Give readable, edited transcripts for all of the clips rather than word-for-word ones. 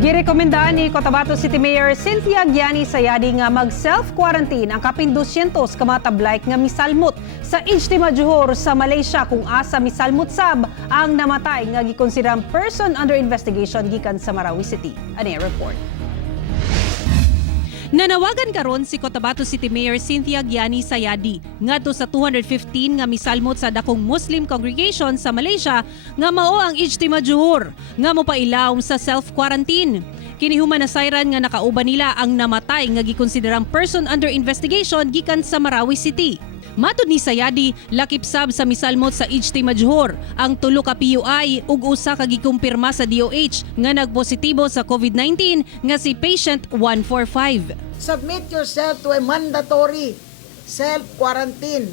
Girekomenda ni Cotabato City Mayor Cynthia Giani Sayadi nga mag-self-quarantine ang kapin 200 ka mga tablayk nga misalmot sa Ijtima Johor sa Malaysia kung asa misalmot sab ang namatay nga gikonsiderang person under investigation gikan sa Marawi City. Ani report. Nanawagan karon si Cotabato City Mayor Cynthia Giani Sayadi ngadto sa 215 nga misalmot sa dakong Muslim congregation sa Malaysia nga mao ang Ijtima Johor nga mopailawom sa self-quarantine. Kini human nasayran nga nakauban nila ang namatay nga gikonsiderang person under investigation gikan sa Marawi City. Matud ni Sayadi, lakip sab sa misalmot sa Ijtima Johor ang tulo ka PUI ug usa ka gikumpirma sa DOH nga nagpositibo sa COVID-19 nga si patient 145. Submit yourself to a mandatory self-quarantine.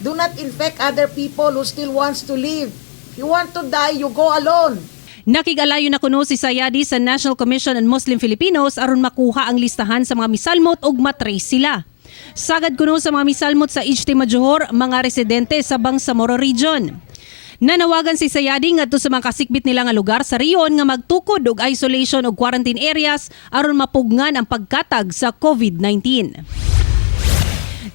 Do not infect other people who still wants to live. If you want to die, you go alone. Nakigalayo na kuno si Sayadi sa National Commission on Muslim Filipinos aron makuha ang listahan sa mga misalmot ug matrace sila. Sagad kuno sa mga misalmot sa Ijtima Johor, mga residente sa Bangsamoro Region. Nanawagan si Sayadi ngadto sa mga kasikbit nila nga lugar sa riyon nga magtukod og isolation ug quarantine areas aron mapugnan ang pagkatag sa COVID-19.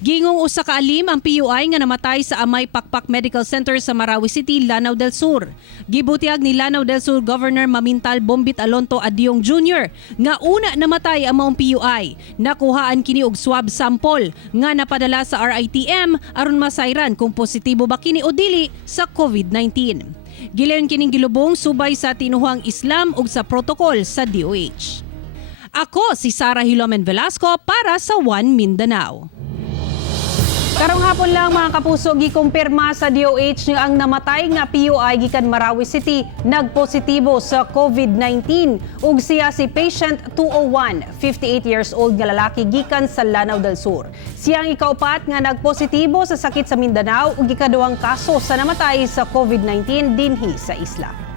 Gingong usa ka alim ang PUI nga namatay sa Amay Pakpak Medical Center sa Marawi City, Lanao del Sur. Gibutiag ni Lanao del Sur Governor Mamintal Bombit Alonto Adiong Jr. nga una namatay ang maong PUI. Nakuhaan kini og swab sample nga napadala sa RITM aron masayran kung positibo ba kini o dili sa COVID-19. Gilayon kining gilubong subay sa tinuhang Islam ug sa protokol sa DOH. Ako si Sarah Hilomen Velasco para sa One Mindanao. Karong hapon lang mga kapuso, gikumpirma sa DOH nga ang namatay nga PUI gikan Marawi City nagpositibo sa COVID-19 ug siya si patient 201, 58 years old nga lalaki gikan sa Lanao del Sur. Siya ang ikaupat nga nagpositibo sa sakit sa Mindanao ug ikaduhang kaso sa namatay sa COVID-19 dinhi sa isla.